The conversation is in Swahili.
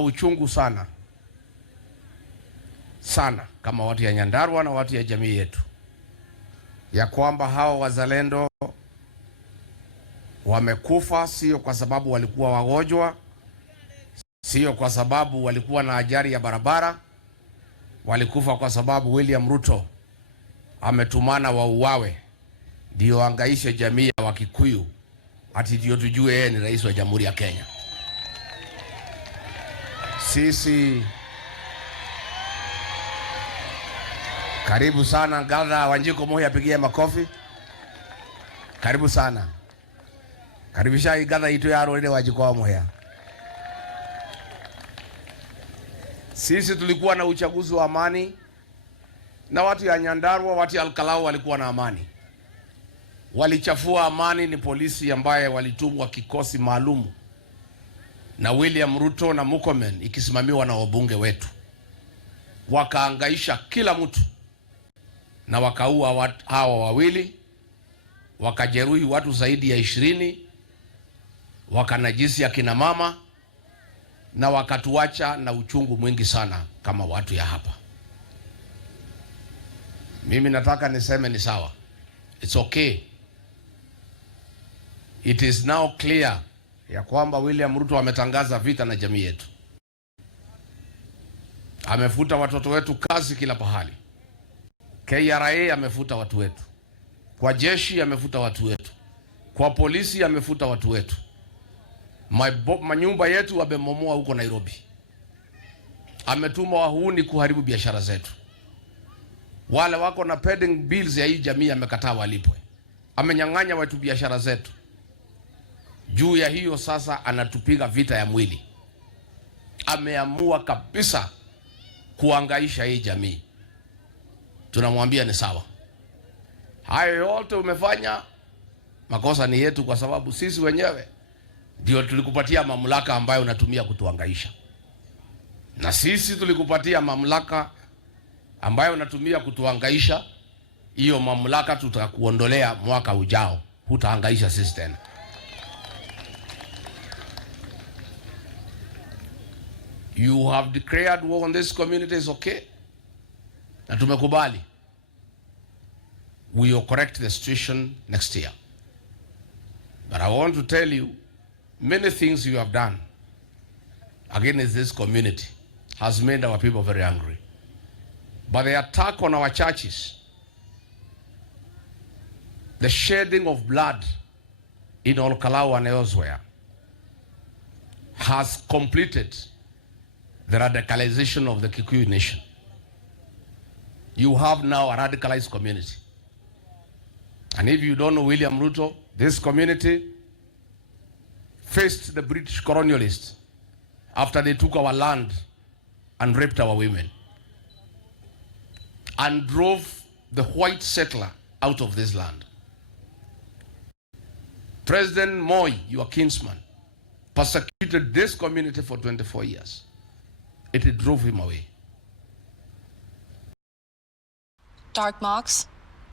uchungu sana sana kama watu ya Nyandarua na watu ya jamii yetu ya kwamba hao wazalendo wamekufa, sio kwa sababu walikuwa wagonjwa, sio kwa sababu walikuwa na ajali ya barabara. Walikufa kwa sababu William Ruto ametumana wauawe ndio angaishe jamii ya Wakikuyu ati ndio tujue yeye ni rais wa Jamhuri ya Kenya. Sisi karibu sana Gatha Wanjiko Moi, apigie makofi. Karibu sana. Karibisha Gatha itu ya Roride Wanjiko Moi. Sisi tulikuwa na uchaguzi wa amani na watu ya Nyandarua, watu ya Alkalau walikuwa na amani. Walichafua amani ni polisi ambaye walitumwa kikosi maalum na William Ruto na Murkomen ikisimamiwa na wabunge wetu. Wakaangaisha kila mtu na wakaua hawa wawili, wakajeruhi watu zaidi ya 20, wakanajisi akina mama na wakatuacha na uchungu mwingi sana kama watu ya hapa. Mimi nataka niseme ni sawa. It's okay. It is now clear ya kwamba William Ruto ametangaza vita na jamii yetu. Amefuta watoto wetu kazi kila pahali. KRA amefuta watu wetu. Kwa jeshi amefuta watu wetu. Kwa polisi amefuta watu wetu. Manyumba yetu amemomoa huko Nairobi. Ametuma wahuni kuharibu biashara zetu. Wale wako na pending bills ya hii jamii amekataa walipwe. Amenyang'anya watu biashara zetu. Juu ya hiyo sasa anatupiga vita ya mwili. Ameamua kabisa kuangaisha hii jamii. Tunamwambia ni sawa. Hayo yote umefanya, makosa ni yetu kwa sababu sisi wenyewe ndio tulikupatia mamlaka ambayo unatumia kutuangaisha. Na sisi tulikupatia mamlaka ambayo unatumia kutuangaisha. Hiyo mamlaka tutakuondolea mwaka ujao. Hutaangaisha sisi tena. You have declared war on this community, is okay. Na tumekubali. We will correct the situation next year. But I want to tell you, many things you have done against this community has made our people very angry. But the attack on our churches, the shedding of blood in Olkalau and elsewhere, has completed the radicalization of the Kikuyu nation. You have now a radicalized community. And if you don't know William Ruto, this community faced the British colonialists after they took our land and raped our women and drove the white settler out of this land. President Moi, your kinsman, persecuted this community for 24 years. It drove him away. Dark Mox.